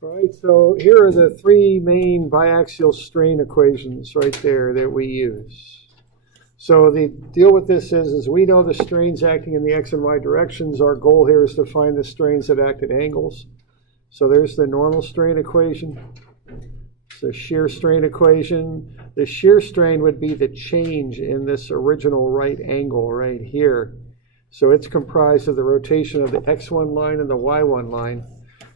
All right, so here are the three main biaxial strain equations right there that we use. So the deal with this is we know the strains acting in the x and y directions. Our goal here is to find the strains that act at angles. So there's the normal strain equation. It's the shear strain equation. The shear strain would be the change in this original right angle right here. So it's comprised of the rotation of the x1 line and the y1 line.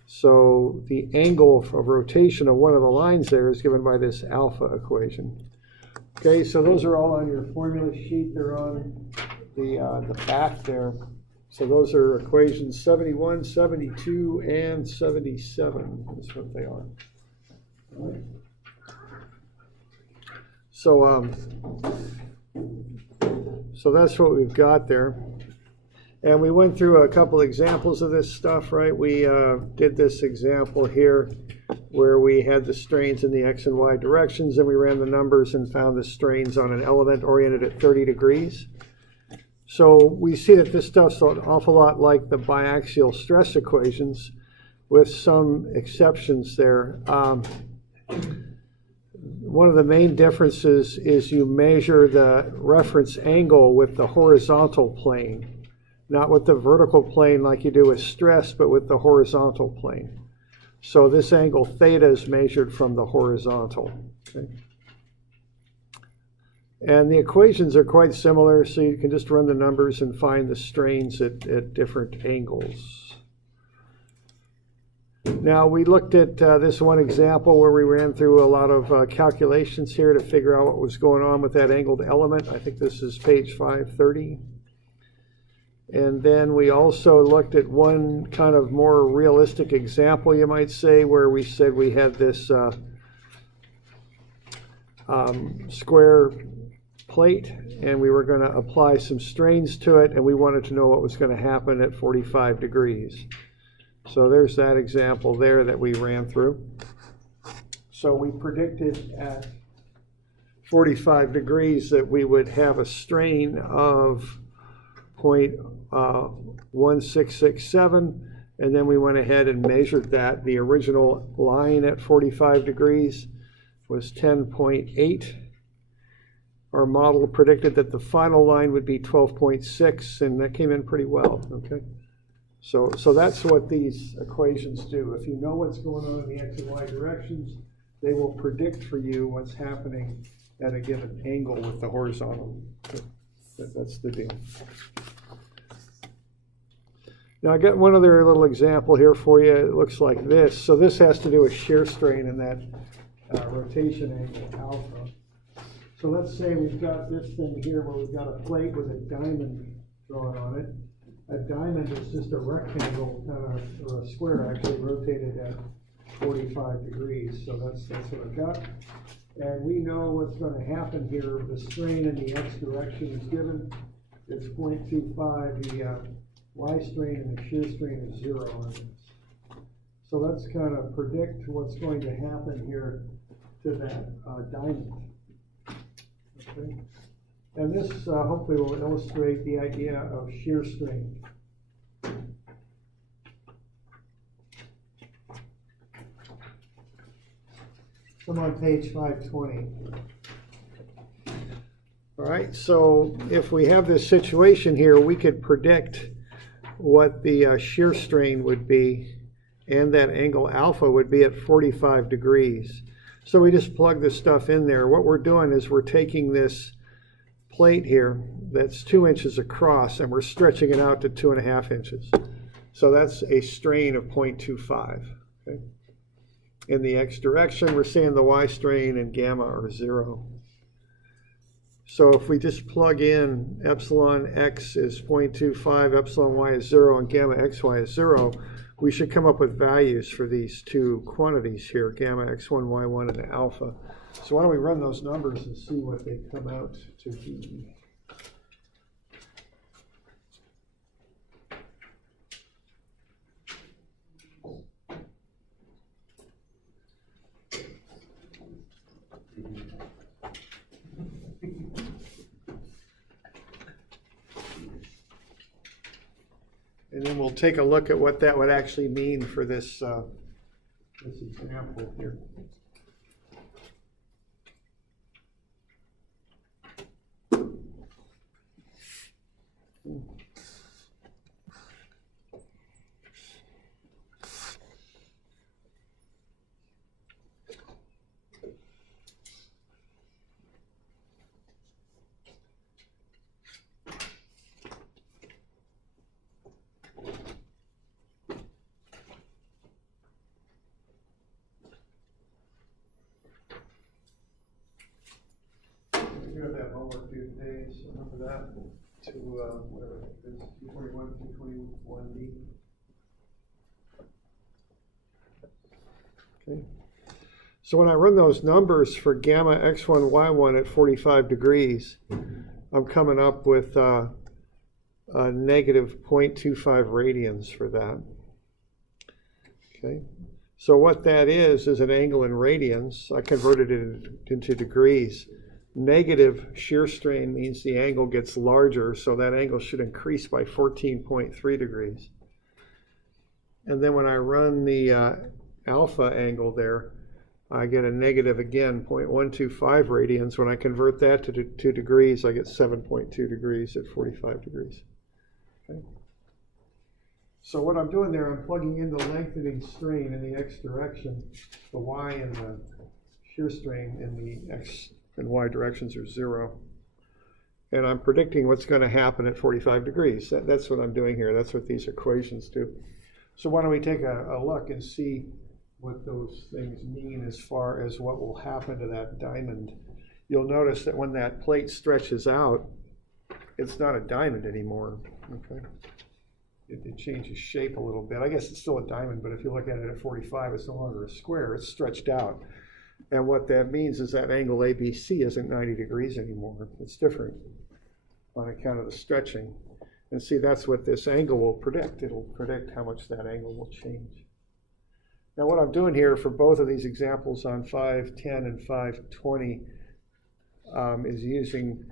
So the angle of rotation of one of the lines there is given by this alpha equation. Okay, so those are all on your formula sheet. They're on the back there. So those are equations 71, 72, and 77 is what they are. All right. So that's what we've got there. And we went through a couple examples of this stuff, right? We did this example here where we had the strains in the x and y directions, and we ran the numbers and found the strains on an element oriented at 30 degrees. So we see that this stuff's an awful lot like the biaxial stress equations with some exceptions there. One of the main differences is you measure the reference angle with the horizontal plane. Not with the vertical plane like you do with stress, but with the horizontal plane. So this angle theta is measured from the horizontal. Okay. And the equations are quite similar, so you can just run the numbers and find the strains at different angles. Now we looked at this one example where we ran through a lot of calculations here to figure out what was going on with that angled element. I think this is page 530. And then we also looked at one kind of more realistic example, you might say, where we said we had this square plate, and we were going to apply some strains to it, and we wanted to know what was going to happen at 45 degrees. So there's that example there that we ran through. So we predicted at 45 degrees that we would have a strain of 0.1667, and then we went ahead and measured that. The original line at 45 degrees was 10.8. Our model predicted that the final line would be 12.6, and that came in pretty well. Okay, so that's what these equations do. If you know what's going on in the x and y directions, they will predict for you what's happening at a given angle with the horizontal. That's the deal. Now I got one other little example here for you. It looks like this. So this has to do with shear strain and that rotation angle alpha. So let's say we've got this thing here where we've got a plate with a diamond drawn on it. A diamond is just a rectangle, or a square actually, rotated at 45 degrees. So that's what I've got. And we know what's going to happen here. The strain in the x direction is given. It's 0.25. The y strain and the shear strain is 0 on this. So let's kind of predict what's going to happen here to that diamond. Okay. And this hopefully will illustrate the idea of shear strain. I'm on page 520. All right, so if we have this situation here, we could predict what the shear strain would be and that angle alpha would be at 45 degrees. So we just plug this stuff in there. What we're doing is we're taking this plate here that's 2 inches across and we're stretching it out to 2.5 inches. So that's a strain of 0.25. Okay? In the x direction, we're saying the y strain and gamma are 0. So if we just plug in epsilon x is 0.25, epsilon y is 0, and gamma xy is 0, we should come up with values for these two quantities here, gamma x1, y1, and alpha. So why don't we run those numbers and see what they come out to be. And then we'll take a look at what that would actually mean for this this example here. You have that homework due today, so remember that to whatever it is, 241, 221D. Okay. So when I run those numbers for gamma x1, y1 at 45 degrees, I'm coming up with a negative 0.25 radians for that. Okay. So what that is an angle in radians. I converted it into degrees. Negative shear strain means the angle gets larger, so that angle should increase by 14.3 degrees. And then when I run the alpha angle there, I get a negative again, 0.125 radians. When I convert that to degrees, I get 7.2 degrees at 45 degrees. Okay. So what I'm doing there, I'm plugging in the lengthening strain in the x direction, the y and the shear strain in the x and y directions are 0. And I'm predicting what's going to happen at 45 degrees. That's what I'm doing here. That's what these equations do. So why don't we take a look and see what those things mean as far as what will happen to that diamond. You'll notice that when that plate stretches out, it's not a diamond anymore. Okay. It changes shape a little bit. I guess it's still a diamond, but if you look at it at 45, it's no longer a square. It's stretched out. And what that means is that angle ABC isn't 90 degrees anymore. It's different on account of the stretching. And see, that's what this angle will predict. It'll predict how much that angle will change. Now what I'm doing here for both of these examples on 510 and 520 is using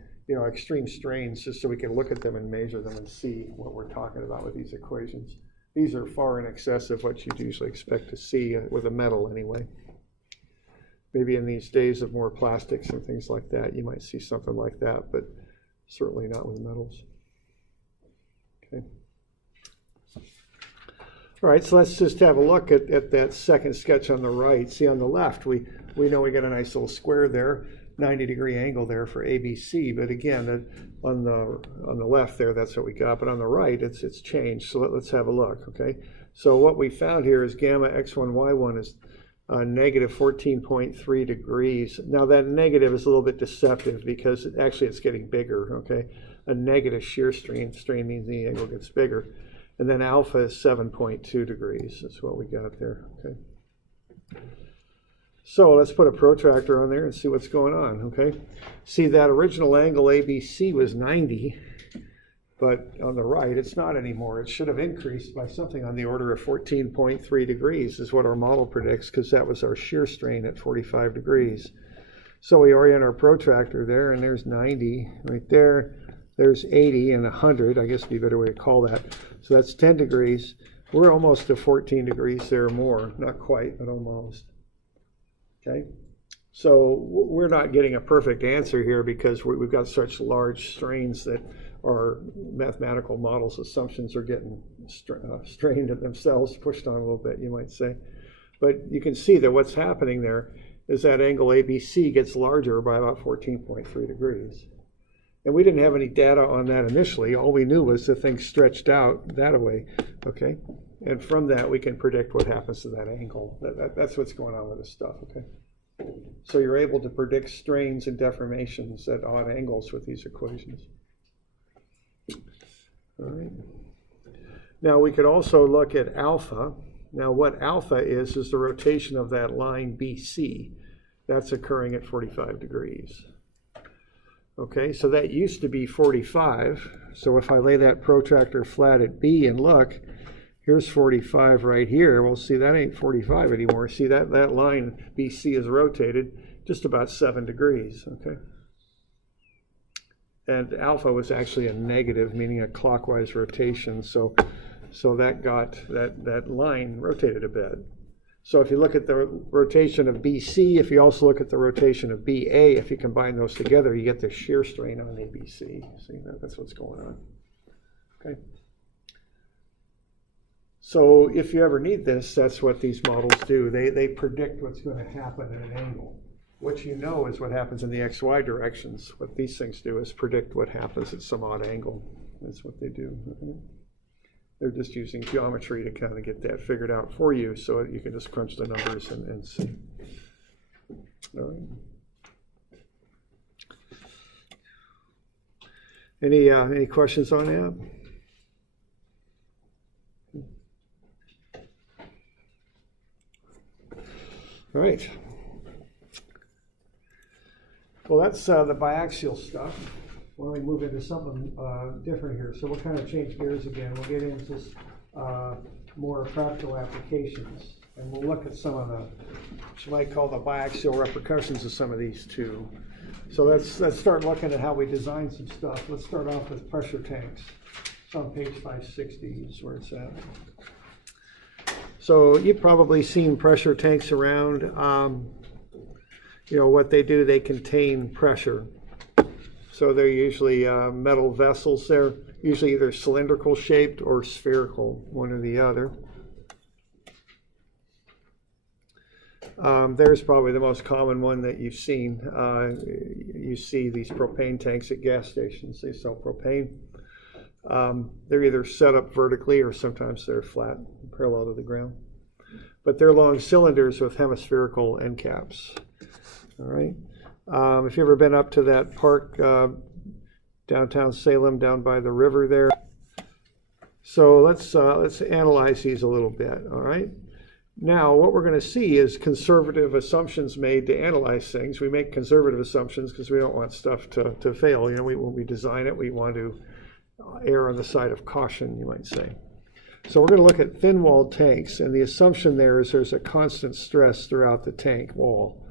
extreme strains just so we can look at them and measure them and see what we're talking about with these equations. These are far in excess of what you'd usually expect to see with a metal anyway. Maybe in these days of more plastics and things like that, you might see something like that, but certainly not with metals. Okay. All right, so let's just have a look at that second sketch on the right. See, on the left, we know we got a nice little square there, 90-degree angle there for ABC. But again, on the left there, that's what we got. But on the right, it's changed. So let's have a look. Okay. So what we found here is gamma x1, y1 is negative 14.3 degrees. Now that negative is a little bit deceptive because it's getting bigger, okay? A negative shear strain means the angle gets bigger. And then alpha is 7.2 degrees. That's what we got there, okay? So let's put a protractor on there and see what's going on, okay? See, that original angle ABC was 90. But on the right, it's not anymore. It should have increased by something on the order of 14.3 degrees is what our model predicts, because that was our shear strain at 45 degrees. So we orient our protractor there, and there's 90 right there. There's 80 and 100, I guess would be a better way to call that. So that's 10 degrees. We're almost to 14 degrees there or more. Not quite, but almost. Okay? So we're not getting a perfect answer here because we've got such large strains that our mathematical models' assumptions are getting strained at themselves, pushed on a little bit, you might say. But you can see that what's happening there is that angle ABC gets larger by about 14.3 degrees. And we didn't have any data on that initially. All we knew was the thing stretched out that way, okay? And from that, we can predict what happens to that angle. That's what's going on with this stuff, okay? So you're able to predict strains and deformations at odd angles with these equations. All right. Now we could also look at alpha. Now what alpha is the rotation of that line BC. That's occurring at 45 degrees. Okay, so that used to be 45. So if I lay that protractor flat at B and look, here's 45 right here. Well, see, that ain't 45 anymore. See, that line BC is rotated just about 7 degrees, okay? And alpha was actually a negative, meaning a clockwise rotation. So that got that line rotated a bit. So if you look at the rotation of BC, if you also look at the rotation of BA, if you combine those together, you get the shear strain on ABC. See, that's what's going on. Okay. So if you ever need this, that's what these models do. They predict what's going to happen at an angle. What you know is what happens in the XY directions. What these things do is predict what happens at some odd angle. That's what they do. Okay. They're just using geometry to kind of get that figured out for you so you can just crunch the numbers and see. All right. Any questions on that? All right. Well, that's the biaxial stuff. Why don't we move into something different here? So we'll kind of change gears again. We'll get into more practical applications, and we'll look at some of the, what you might call the biaxial repercussions of some of these too. So let's start looking at how we design some stuff. Let's start off with pressure tanks. It's on page 560 is where it's at. So you've probably seen pressure tanks around. You know what they do, they contain pressure. So they're usually metal vessels. They're usually either cylindrical shaped or spherical, one or the other. There's probably the most common one that you've seen. You see these propane tanks at gas stations. They sell propane. They're either set up vertically or sometimes they're flat, parallel to the ground. But they're long cylinders with hemispherical end caps. All right. If you've ever been up to that park downtown Salem, down by the river there. So let's analyze these a little bit. All right. Now, what we're going to see is conservative assumptions made to analyze things. We make conservative assumptions because we don't want stuff to fail. You know, when we design it, we want to err on the side of caution, you might say. So we're going to look at thin-walled tanks, and the assumption there is there's a constant stress throughout the tank wall.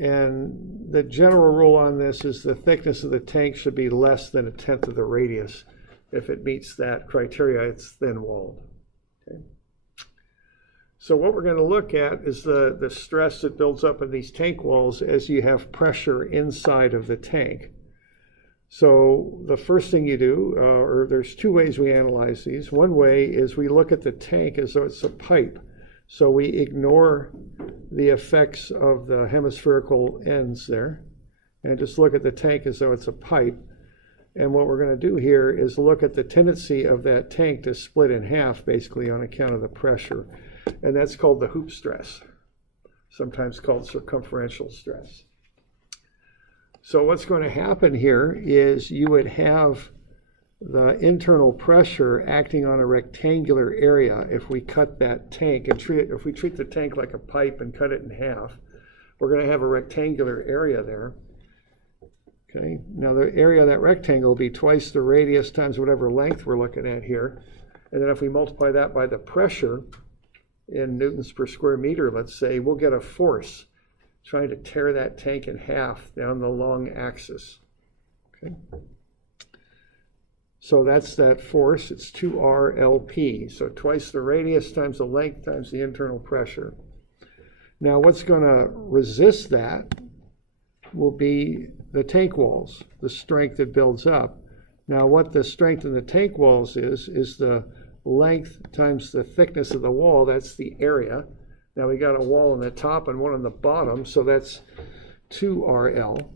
And the general rule on this is the thickness of the tank should be less than 1/10 of the radius. If it meets that criteria, it's thin-walled. Okay. So what we're going to look at is the stress that builds up in these tank walls as you have pressure inside of the tank. So the first thing you do, or there's two ways we analyze these. One way is we look at the tank as though it's a pipe. So we ignore the effects of the hemispherical ends there and just look at the tank as though it's a pipe. And what we're going to do here is look at the tendency of that tank to split in half, basically on account of the pressure. And that's called the hoop stress, sometimes called circumferential stress. So what's going to happen here is you would have the internal pressure acting on a rectangular area if we cut that tank and if we treat the tank like a pipe and cut it in half, we're going to have a rectangular area there. Okay, now the area of that rectangle will be twice the radius times whatever length we're looking at here. And then if we multiply that by the pressure in newtons per square meter, let's say, we'll get a force trying to tear that tank in half down the long axis. Okay. So that's that force. It's 2RLP. So twice the radius times the length times the internal pressure. Now what's going to resist that will be the tank walls, the strength that builds up. Now what the strength in the tank walls is the length times the thickness of the wall. That's the area. Now we got a wall on the top and one on the bottom, so that's 2RL.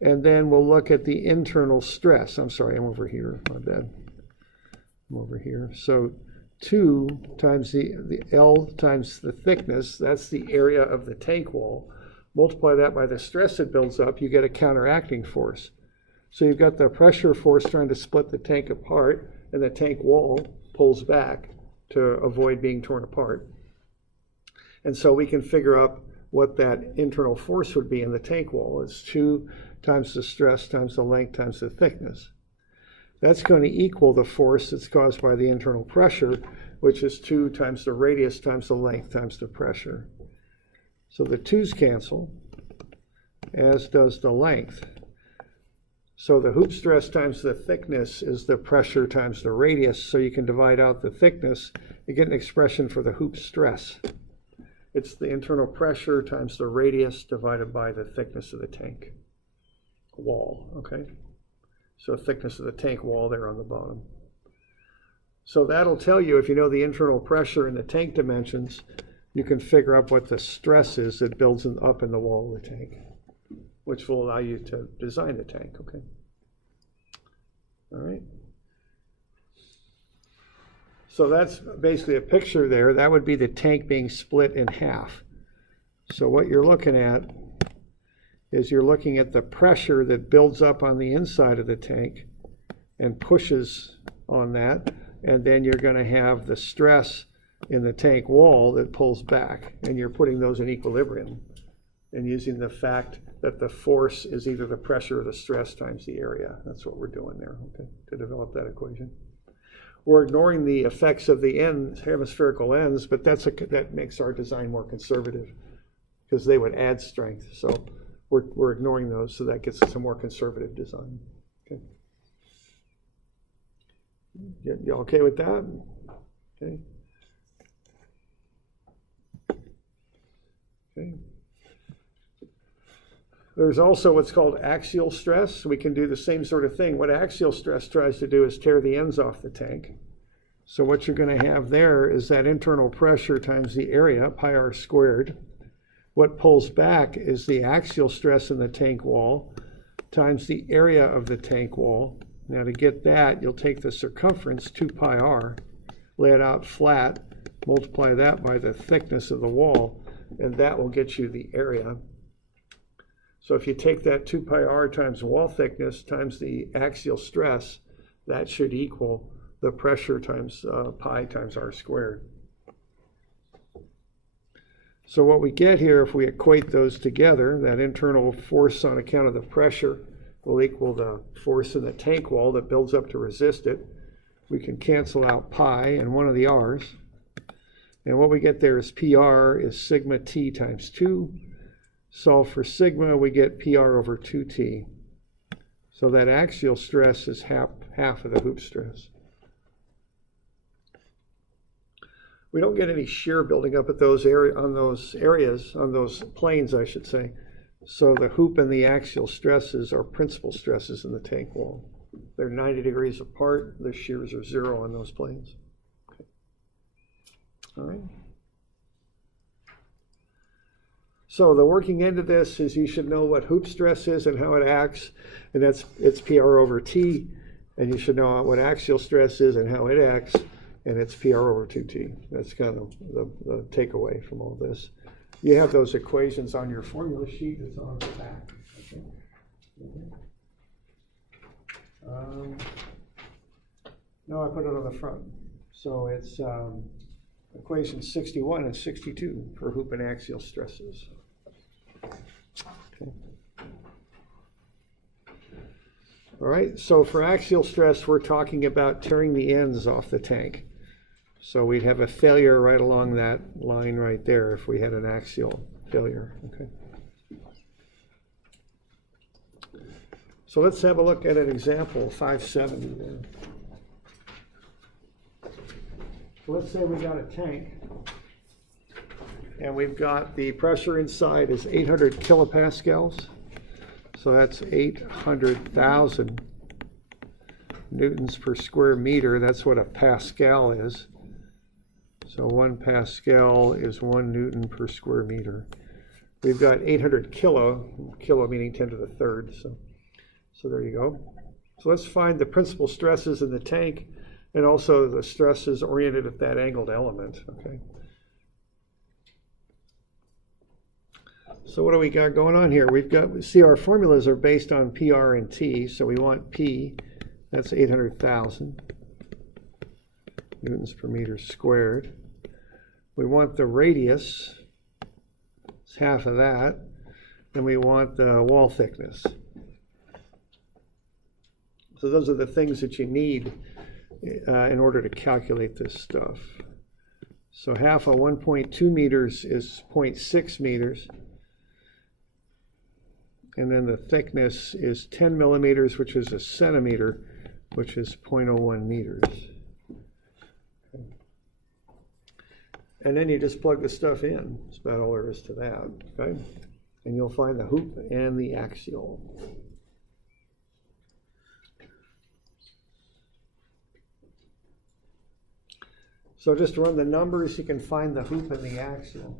And then we'll look at the internal stress. I'm sorry, I'm over here, my bad. I'm over here. So 2 times the L times the thickness, that's the area of the tank wall. Multiply that by the stress it builds up, you get a counteracting force. So you've got the pressure force trying to split the tank apart, and the tank wall pulls back to avoid being torn apart. And so we can figure out what that internal force would be in the tank wall. It's 2 times the stress times the length times the thickness. That's going to equal the force that's caused by the internal pressure, which is 2 times the radius times the length times the pressure. So the 2's cancel, as does the length. So the hoop stress times the thickness is the pressure times the radius. So you can divide out the thickness. You get an expression for the hoop stress. It's the internal pressure times the radius divided by the thickness of the tank wall, okay? So thickness of the tank wall there on the bottom. So that'll tell you, if you know the internal pressure and the tank dimensions, you can figure out what the stress is that builds up in the wall of the tank, which will allow you to design the tank, okay? All right. So that's basically a picture there. That would be the tank being split in half. So what you're looking at is you're looking at the pressure that builds up on the inside of the tank and pushes on that, and then you're going to have the stress in the tank wall that pulls back, and you're putting those in equilibrium and using the fact that the force is either the pressure or the stress times the area. That's what we're doing there, okay, to develop that equation. We're ignoring the effects of the hemispherical ends, but that makes our design more conservative because they would add strength. So we're ignoring those, so that gets us a more conservative design. Okay. You okay with that? Okay. Okay. There's also what's called axial stress. We can do the same sort of thing. What axial stress tries to do is tear the ends off the tank. So what you're going to have there is that internal pressure times the area, pi r squared. What pulls back is the axial stress in the tank wall times the area of the tank wall. Now to get that, you'll take the circumference, 2 pi r, lay it out flat, multiply that by the thickness of the wall, and that will get you the area. So if you take that 2 pi r times wall thickness times the axial stress, that should equal the pressure times pi times r squared. So what we get here, if we equate those together, that internal force on account of the pressure will equal the force in the tank wall that builds up to resist it. We can cancel out pi and one of the r's. And what we get there is PR is sigma t times 2. Solve for sigma, we get PR over 2t. So that axial stress is half of the hoop stress. We don't get any shear building up at those on those planes, I should say. So the hoop and the axial stresses are principal stresses in the tank wall. They're 90 degrees apart. The shears are 0 on those planes. Okay. All right. So the working end of this is you should know what hoop stress is and how it acts, and it's PR over T, and you should know what axial stress is and how it acts, and it's PR over 2T. That's kind of the takeaway from all this. You have those equations on your formula sheet. It's on the back. Okay. No, I put it on the front. So it's equations 61 and 62 for hoop and axial stresses. Okay. All right, so for axial stress, we're talking about tearing the ends off the tank. So we'd have a failure right along that line right there if we had an axial failure. Okay. So let's have a look at an example, 5.7. So let's say we got a tank, and we've got the pressure inside is 800 kilopascals. So that's 800,000 newtons per square meter. That's what a pascal is. So 1 pascal is 1 newton per square meter. We've got 800 kilo meaning 10 to the third. So there you go. So let's find the principal stresses in the tank and also the stresses oriented at that angled element. Okay. So what do we got going on here? See our formulas are based on PR and T. So we want P, that's 800,000 newtons per meter squared. We want the radius, it's half of that, and we want the wall thickness. So those are the things that you need in order to calculate this stuff. So half of 1.2 meters is 0.6 meters, and then the thickness is 10 millimeters, which is a centimeter, which is 0.01 meters. And then you just plug the stuff in. That's about all there is to that, okay? And you'll find the hoop and the axial. So just run the numbers, you can find the hoop and the axial.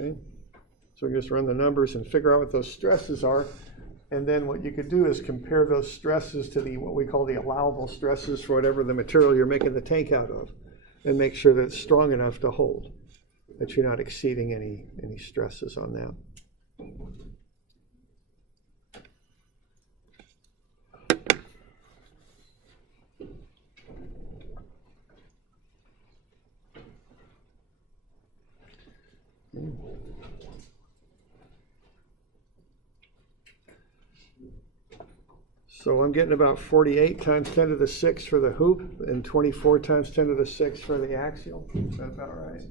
Okay, so we just run the numbers and figure out what those stresses are, and then what you could do is compare those stresses to the what we call the allowable stresses for whatever the material you're making the tank out of, and make sure that it's strong enough to hold, that you're not exceeding any stresses on that. So I'm getting about 48 times 10 to the 6 for the hoop and 24 times 10 to the 6 for the axial. Is that about right?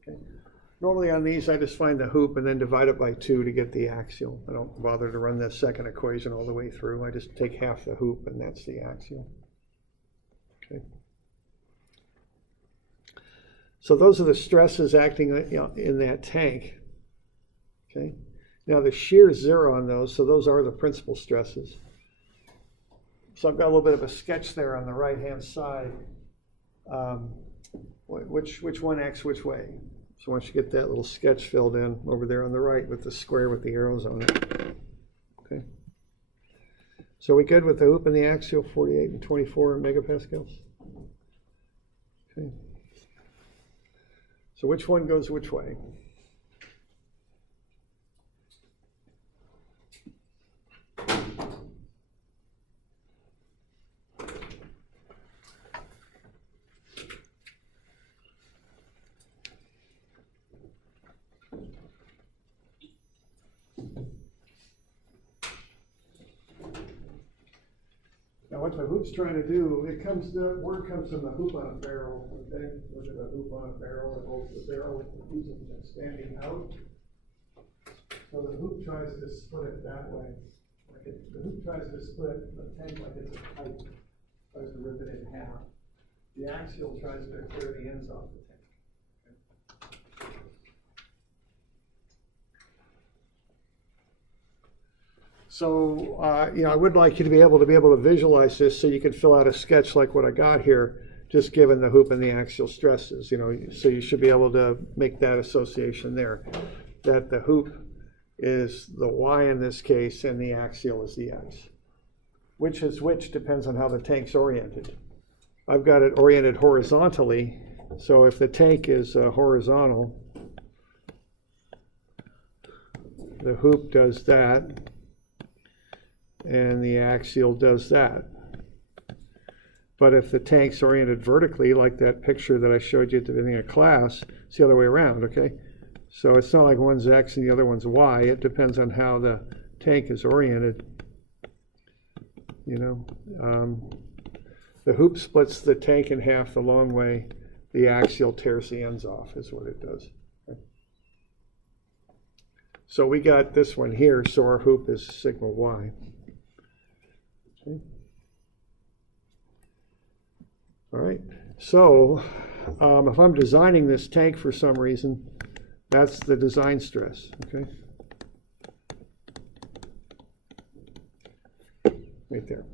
Okay. Normally on these I just find the hoop and then divide it by 2 to get the axial. I don't bother to run the second equation all the way through. I just take half the hoop and that's the axial. Okay. So those are the stresses acting in that tank. Okay. Now the shear is 0 on those, so those are the principal stresses. So I've got a little bit of a sketch there on the right-hand side. Which one acts which way? So once you get that little sketch filled in over there on the right with the square with the arrows on it. Okay. So we good with the hoop and the axial, 48 and 24 megapascals? Okay. So which one goes which way? Now what the hoop's trying to do, the word comes from the hoop on a barrel. Okay, look at the hoop on a barrel. It holds the barrel with the piece standing out. So the hoop tries to split it that way. The hoop tries to split the tank like it's a pipe. Tries to rip it in half. The axial tries to clear the ends off the tank. So, I would like you to be able to visualize this so you can fill out a sketch like what I got here, just given the hoop and the axial stresses, so you should be able to make that association there, that the hoop is the Y in this case and the axial is the X. Which is which depends on how the tank's oriented. I've got it oriented horizontally, so if the tank is horizontal, the hoop does that, and the axial does that. But if the tank's oriented vertically, like that picture that I showed you at the beginning of class, it's the other way around, okay? So it's not like one's X and the other one's Y. It depends on how the tank is oriented. The hoop splits the tank in half the long way. The axial tears the ends off is what it does. Okay? So we got this one here, so our hoop is sigma Y. Okay. All right, so if I'm designing this tank for some reason, that's the design stress, okay? Right there.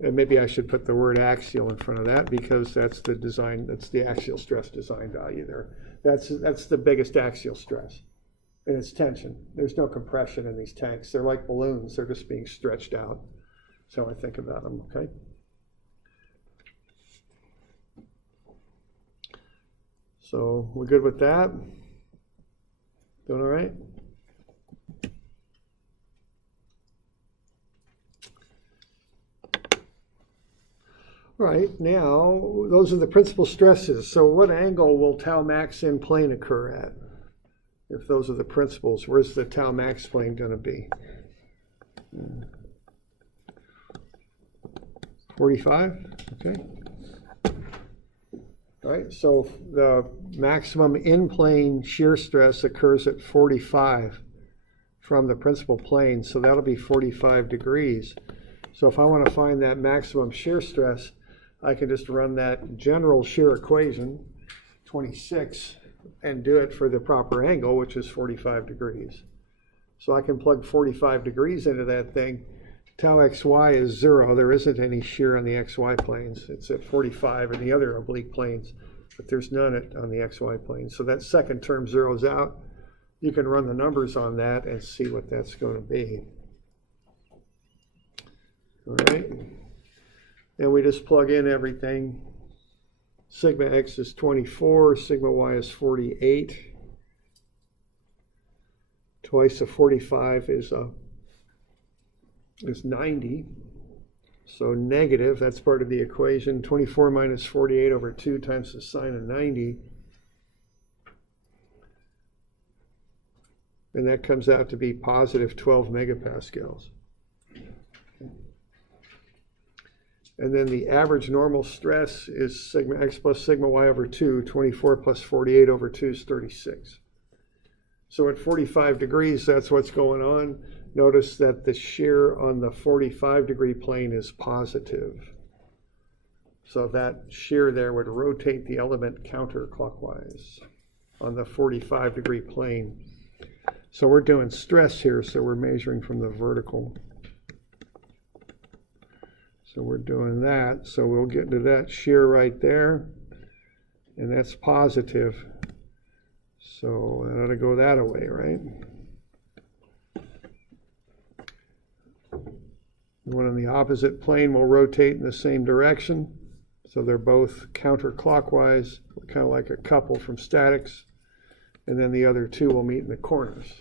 And maybe I should put the word axial in front of that because that's the design, that's the axial stress design value there. That's the biggest axial stress. And it's tension. There's no compression in these tanks. They're like balloons. They're just being stretched out. That's how I think about them, okay? So we're good with that? Doing all right? All right, now those are the principal stresses. So what angle will tau max in plane occur at? If those are the principles, where's the tau max plane going to be? 45? Okay. All right, so the maximum in-plane shear stress occurs at 45 from the principal plane, so that'll be 45 degrees. So if I want to find that maximum shear stress, I can just run that general shear equation, 26, and do it for the proper angle, which is 45 degrees. So I can plug 45 degrees into that thing. Tau xy is 0. There isn't any shear on the xy planes. It's at 45 in the other oblique planes, but there's none on the xy plane. So that second term zeroes out. You can run the numbers on that and see what that's going to be. All right. And we just plug in everything. Sigma x is 24, sigma y is 48. Twice of 45 is 90. So negative, that's part of the equation. 24 minus 48 over 2 times the sine of 90. And that comes out to be positive 12 megapascals. And then the average normal stress is sigma x plus sigma y over 2. 24 plus 48 over 2 is 36. So at 45 degrees, that's what's going on. Notice that the shear on the 45 degree plane is positive. So that shear there would rotate the element counterclockwise on the 45 degree plane. So we're doing stress here, so we're measuring from the vertical. So we're doing that. So we'll get to that shear right there, and that's positive. So that ought to go that away, right? The one on the opposite plane will rotate in the same direction. So they're both counterclockwise, kind of like a couple from statics. And then the other two will meet in the corners.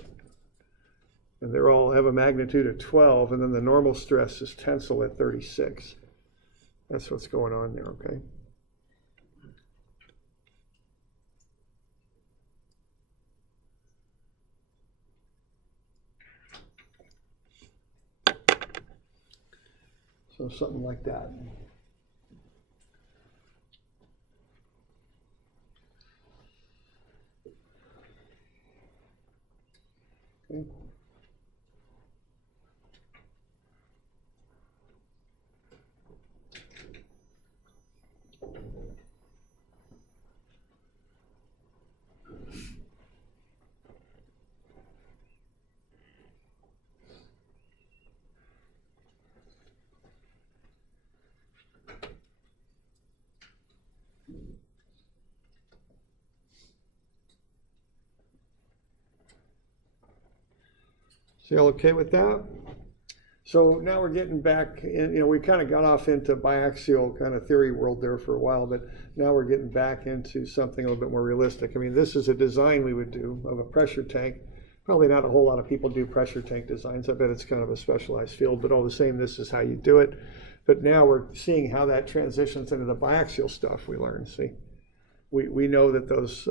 And they all have a magnitude of 12, and then the normal stress is tensile at 36. That's what's going on there, okay? So something like that. Okay. So you all okay with that? So now we're getting back in, we kind of got off into biaxial kind of theory world there for a while, but now we're getting back into something a little bit more realistic. I mean, this is a design we would do of a pressure tank. Probably not a whole lot of people do pressure tank designs. I bet it's kind of a specialized field, but all the same, this is how you do it. But now we're seeing how that transitions into the biaxial stuff we learned, see? We know that those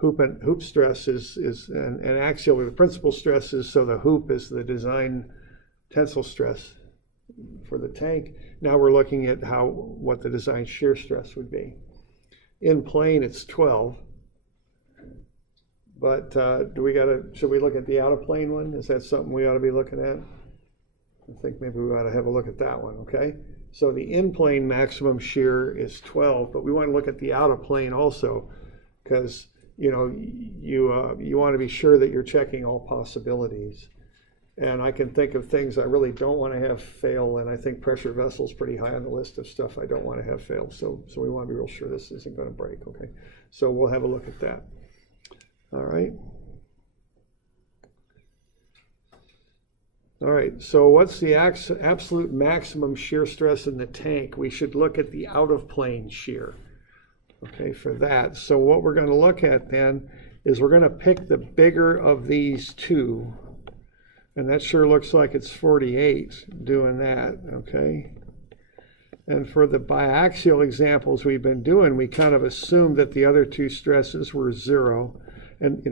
hoop stress is and axial are the principal stresses, so the hoop is the design tensile stress for the tank. Now we're looking at what the design shear stress would be. In plane, it's 12. But should we look at the out of plane one? Is that something we ought to be looking at? I think maybe we ought to have a look at that one, okay? So the in-plane maximum shear is 12, but we want to look at the out of plane also, because you want to be sure that you're checking all possibilities. And I can think of things I really don't want to have fail, and I think pressure vessel's pretty high on the list of stuff I don't want to have fail. So we want to be real sure this isn't going to break, okay? So we'll have a look at that. All right. All right, so what's the absolute maximum shear stress in the tank? We should look at the out of plane shear, okay, for that. So what we're going to look at then is we're going to pick the bigger of these two, and that sure looks like it's 48 doing that, okay? And for the biaxial examples we've been doing, we kind of assumed that the other two stresses were 0. And,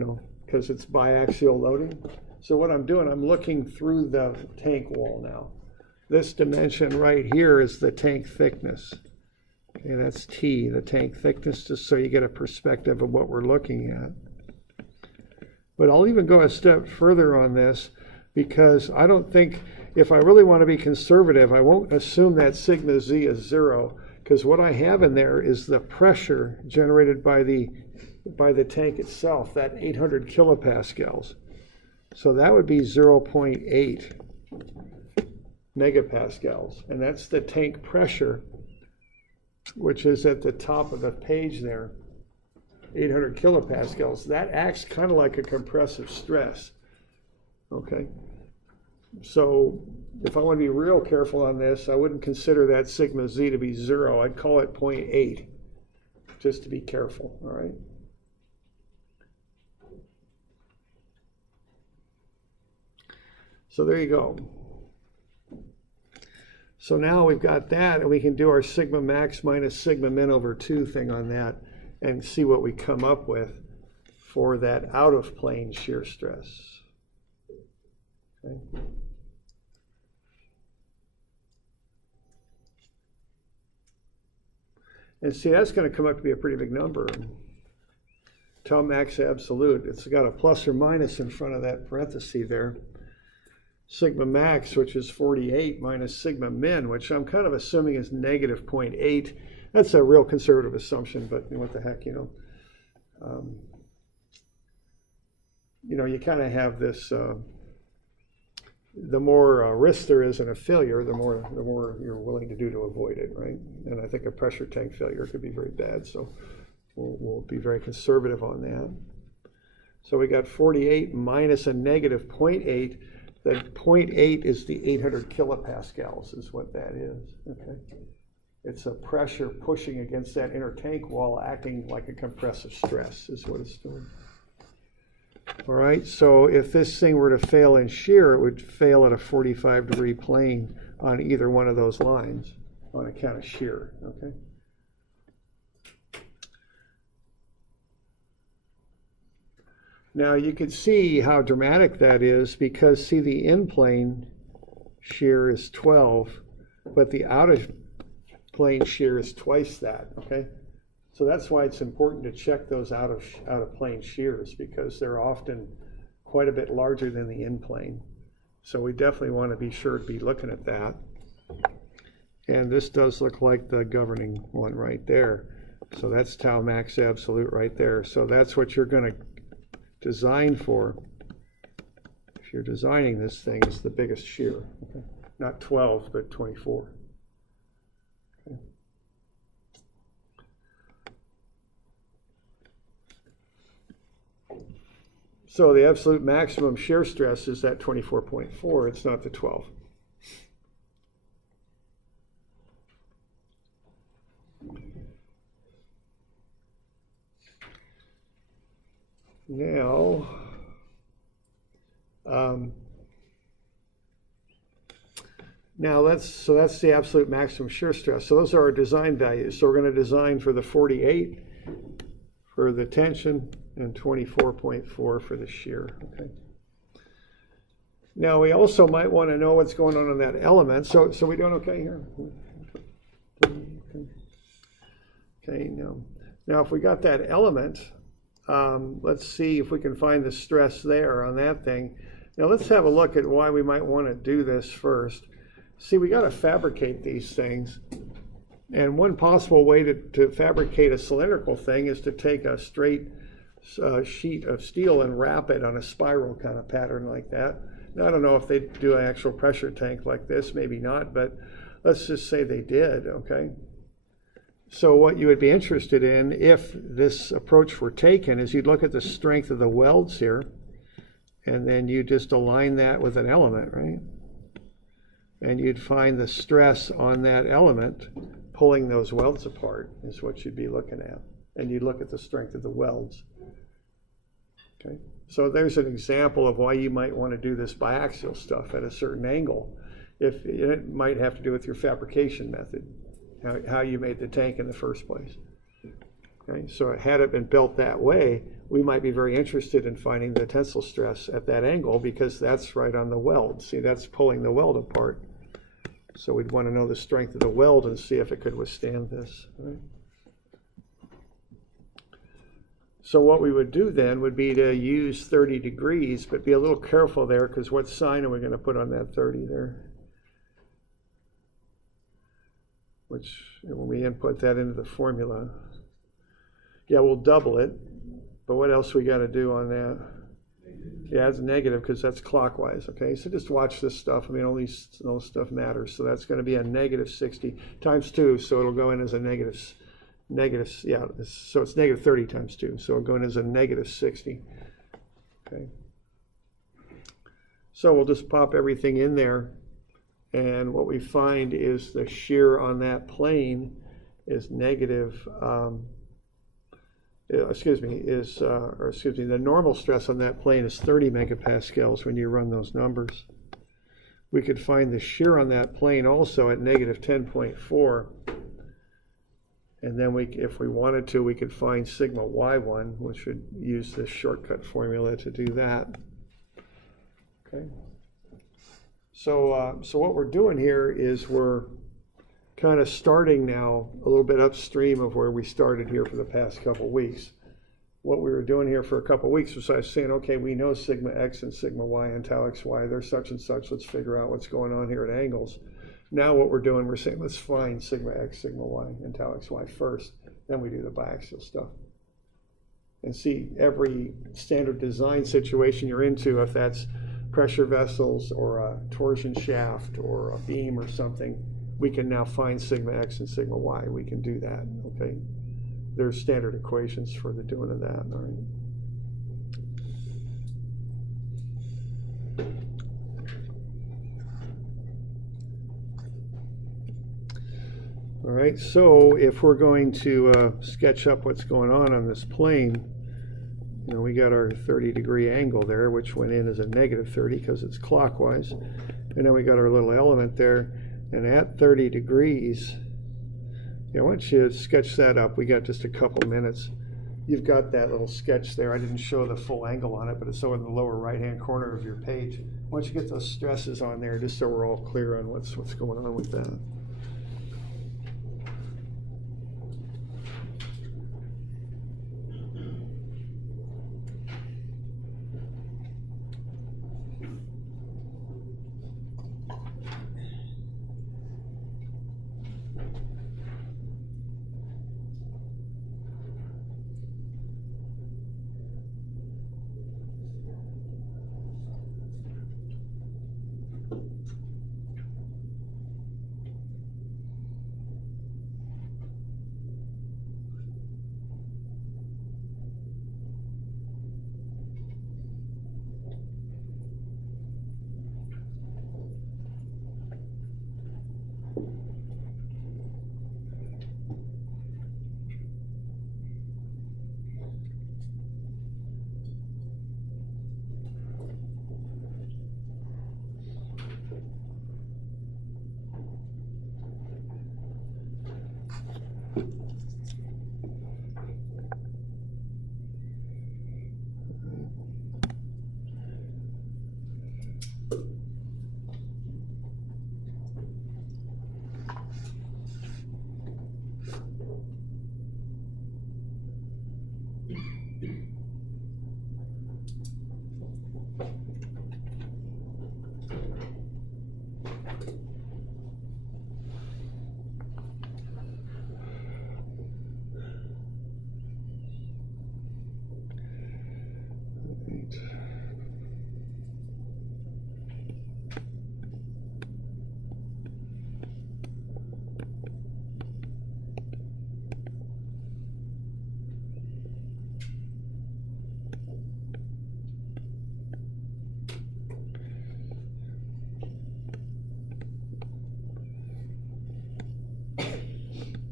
because it's biaxial loading. So what I'm doing, I'm looking through the tank wall now. This dimension right here is the tank thickness. Okay, that's T, the tank thickness, just so you get a perspective of what we're looking at. But I'll even go a step further on this, because I don't think, if I really want to be conservative, I won't assume that sigma z is 0, because what I have in there is the pressure generated by the tank itself, that 800 kilopascals. So that would be 0.8 megapascals, and that's the tank pressure, which is at the top of the page there, 800 kilopascals. That acts kind of like a compressive stress, okay? So if I want to be real careful on this, I wouldn't consider that sigma z to be 0. I'd call it 0.8, just to be careful, all right? So there you go. So now we've got that, and we can do our sigma max minus sigma min over 2 thing on that and see what we come up with for that out of plane shear stress. Okay. And see, that's going to come up to be a pretty big number. Tau max absolute, it's got a plus or minus in front of that parenthesis there. Sigma max, which is 48, minus sigma min, which I'm kind of assuming is negative 0.8. That's a real conservative assumption, but what the heck, you know, you kind of have this, the more risk there is in a failure, the more you're willing to do to avoid it, right? And I think a pressure tank failure could be very bad, so we'll be very conservative on that. So we got 48 minus a negative 0.8. The 0.8 is the 800 kilopascals is what that is, okay? It's a pressure pushing against that inner tank wall, acting like a compressive stress is what it's doing. All right, so if this thing were to fail in shear, it would fail at a 45-degree plane on either one of those lines on account of shear, okay? Now you can see how dramatic that is, because see, the in-plane shear is 12, but the out-of-plane shear is twice that, okay? So that's why it's important to check those out-of-plane shears, because they're often quite a bit larger than the in-plane. So we definitely want to be sure to be looking at that. And this does look like the governing one right there. So that's tau max absolute right there. So that's what you're going to design for. If you're designing this thing, it's the biggest shear. Okay? Not 12, but 24. Okay. So the absolute maximum shear stress is at 24.4. It's not the 12. Now that's the absolute maximum shear stress. So those are our design values. So we're going to design for the 48 for the tension and 24.4 for the shear. Okay. Now we also might want to know what's going on in that element. So we doing okay here? Okay. Now if we got that element, let's see if we can find the stress there on that thing. Now let's have a look at why we might want to do this first. See, we got to fabricate these things. And one possible way to fabricate a cylindrical thing is to take a straight sheet of steel and wrap it on a spiral kind of pattern like that. Now, I don't know if they do an actual pressure tank like this, maybe not, but let's just say they did, okay? So what you would be interested in, if this approach were taken, is you'd look at the strength of the welds here, and then you just align that with an element, right? And you'd find the stress on that element pulling those welds apart is what you'd be looking at. And you'd look at the strength of the welds. Okay, so there's an example of why you might want to do this biaxial stuff at a certain angle. If it might have to do with your fabrication method, how you made the tank in the first place. Okay, so had it been built that way, we might be very interested in finding the tensile stress at that angle because that's right on the weld. See, that's pulling the weld apart. So we'd want to know the strength of the weld and see if it could withstand this. Right? So what we would do then would be to use 30 degrees, but be a little careful there because what sign are we going to put on that 30 there? Which, when we input that into the formula, yeah, we'll double it. But what else we got to do on that? Yeah, it's negative because that's clockwise, okay? So just watch this stuff. I mean, all this stuff matters. So that's going to be a negative 60 times 2, so it'll go in as a negative, yeah, so it's negative 30 times 2, so it'll go in as a negative 60, okay? So we'll just pop everything in there, and what we find is the shear on that plane is negative, the normal stress on that plane is 30 megapascals when you run those numbers. We could find the shear on that plane also at negative 10.4. And then if we wanted to, we could find sigma y1, which would use this shortcut formula to do that. Okay. So what we're doing here is we're kind of starting now a little bit upstream of where we started here for the past couple weeks. What we were doing here for a couple weeks was I was saying, okay, we know sigma x and sigma y and tau xy, they're such and such, let's figure out what's going on here at angles. Now what we're doing, we're saying, let's find sigma x, sigma y, and tau xy first, then we do the biaxial stuff. And see every standard design situation you're into, if that's pressure vessels or a torsion shaft or a beam or something, we can now find sigma x and sigma y. We can do that, okay? There's standard equations for the doing of that, all right? All right, so if we're going to sketch up what's going on this plane, you know, we got our 30-degree angle there, which went in as a negative 30 because it's clockwise. And then we got our little element there. And at 30 degrees, yeah, why don't you sketch that up? We got just a couple minutes. You've got that little sketch there. I didn't show the full angle on it, but it's over in the lower right-hand corner of your page. Why don't you get those stresses on there just so we're all clear on what's going on with that.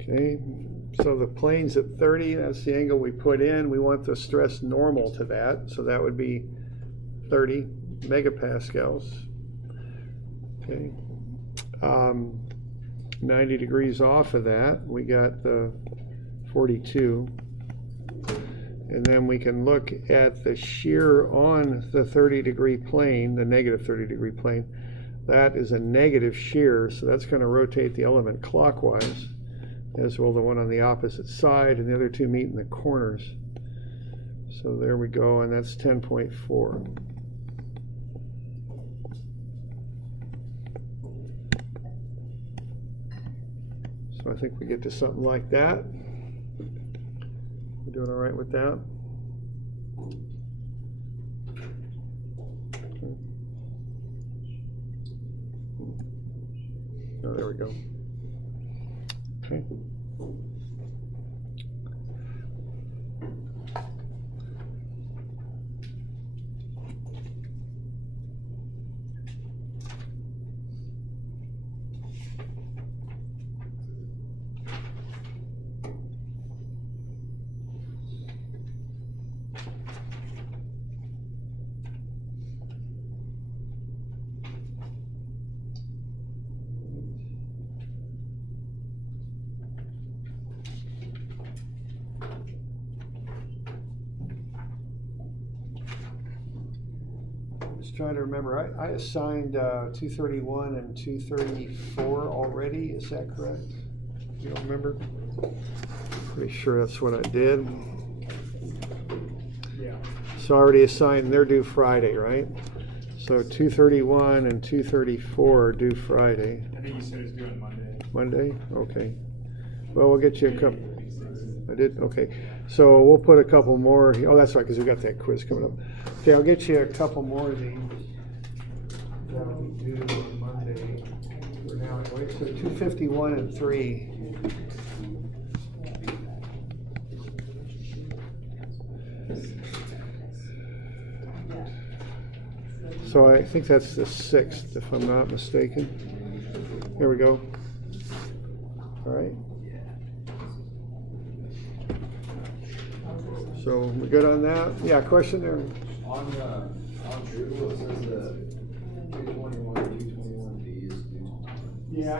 Okay, so the plane's at 30, that's the angle we put in. We want the stress normal to that, so that would be 30 megapascals. Okay, 90 degrees off of that, we got the 42. And then we can look at the shear on the 30-degree plane, the negative 30-degree plane. That is a negative shear, so that's going to rotate the element clockwise, as will the one on the opposite side, and the other two meet in the corners. So there we go, and that's 10.4. So I think we get to something like that. We're doing all right with that? Oh, there we go. Okay. Trying to remember, I assigned 231 and 234 already, is that correct? You don't remember? Pretty sure that's what I did. Yeah. So I already assigned, they're due Friday, right? So 231 and 234 are due Friday. I think you said it's due on Monday. Monday? Okay. Well, we'll get you a couple. I did? Okay. So we'll put a couple more. Oh, that's right, because we got that quiz coming up. Okay, I'll get you a couple more of these. That'll be due on Monday. For now, anyway. So 251 and 3. So I think that's the 6th, if I'm not mistaken. There we go. All right. So we good on that? Yeah, question there? On Drupal, it says the 221 and 221B is due. Yeah,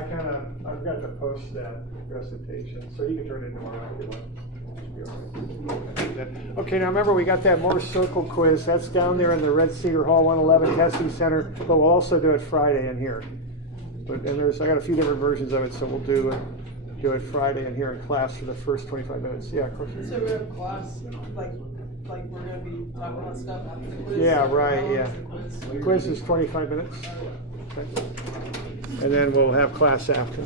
I've got to post that recitation, so you can turn it in tomorrow if you like. Okay, now remember we got that Morse circle quiz. That's down there in the Red Cedar Hall 111 Testing Center, but we'll also do it Friday in here. I got a few different versions of it, so we'll do it Friday in here in class for the first 25 minutes. Yeah, of course. So we have class, like we're going to be talking about stuff after the quiz? Yeah, right, yeah. The quiz is 25 minutes. Okay. And then we'll have class after.